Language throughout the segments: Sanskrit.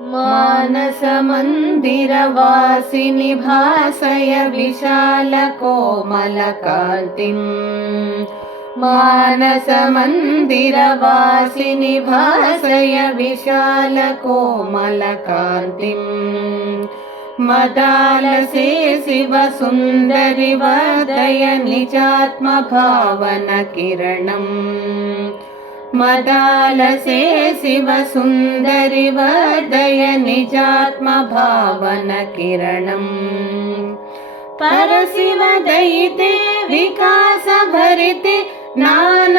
मानसमन्दिरवासिनि भासय विशालकोमलकान्तिम् मानसमन्दिरवासिनि भासय विशालकोमलकान्तिम् मदालसे शिवसुन्दरि वर्धय निजात्मभावनकिरणम् मदालसे शिवसुन्दरि वर्धय निजात्मभावनकिरणम् परशिवदयिते विकासभरिते नानाजीवाकारे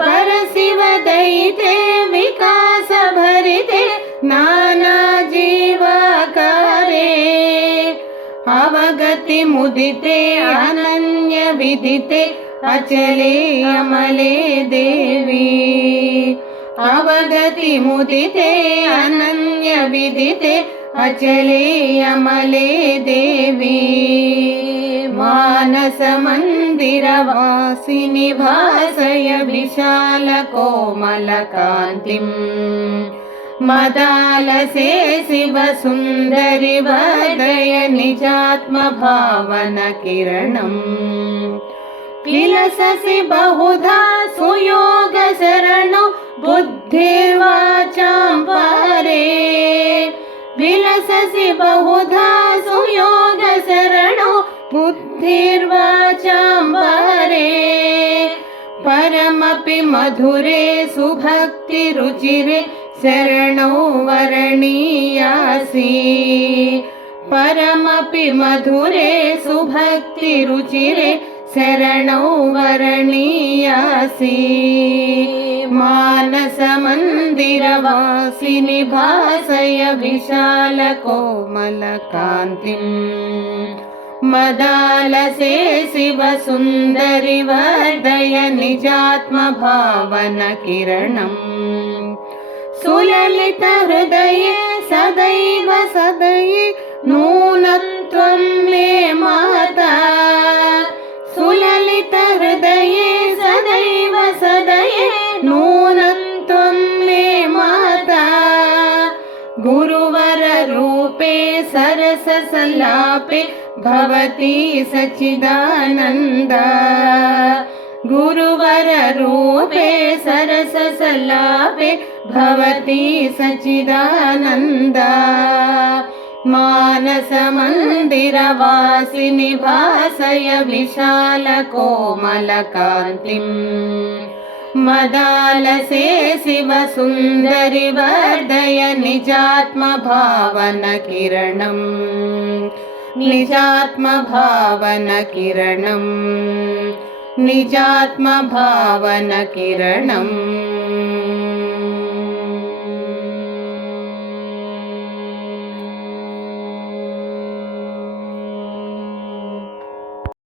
परशिवदयिते विकासभरिते नानाजीवाकारे अवगतिमुदिते अनन्यविदिते अचले अमले देवी अवगतिमुदिते अनन्यविदिते अचले अमले देवी मानसमन्दिरवासिनि भासय विशालकोमलकान्तिम् मदालसे शिवसुन्दरि वर्धय निजात्मभावनकिरणम् विलससि बहुधा सुयोगशरणो बुद्धिर्वाचां परे विलससि बहुधा सुयोगशरणो बुद्धिर्वाचां परे परमपि मधुरे सुभक्तिरुचिरे शरणो वरणीयासि परमपि मधुरे सुभक्तिरुचिरे शरणो वरणीयासि मानसमन्दिरवासिनि भासय विशालकोमलकान्तिम् मदालसे शिवसुन्दरि वर्धय निजात्मभावनकिरणम् सुललितहृदये सदैव सदये नूनत्वं मे माता सुललितहृदये सदैव सदये नूनत्वं मे माता गुरुवररूपे सरससल्लापे भवति सच्चिदानन्द गुरुवररूपे सरससल्लापे भवति सच्चिदानन्द मानसमन्दिरवासिनि भासय विशालकोमलकान्तिम् मदालसे शिवसुन्दरि वर्धय निजात्मभावनकिरणम् निजात्मभावनकिरणम् निजात्मभावनकिरणम्।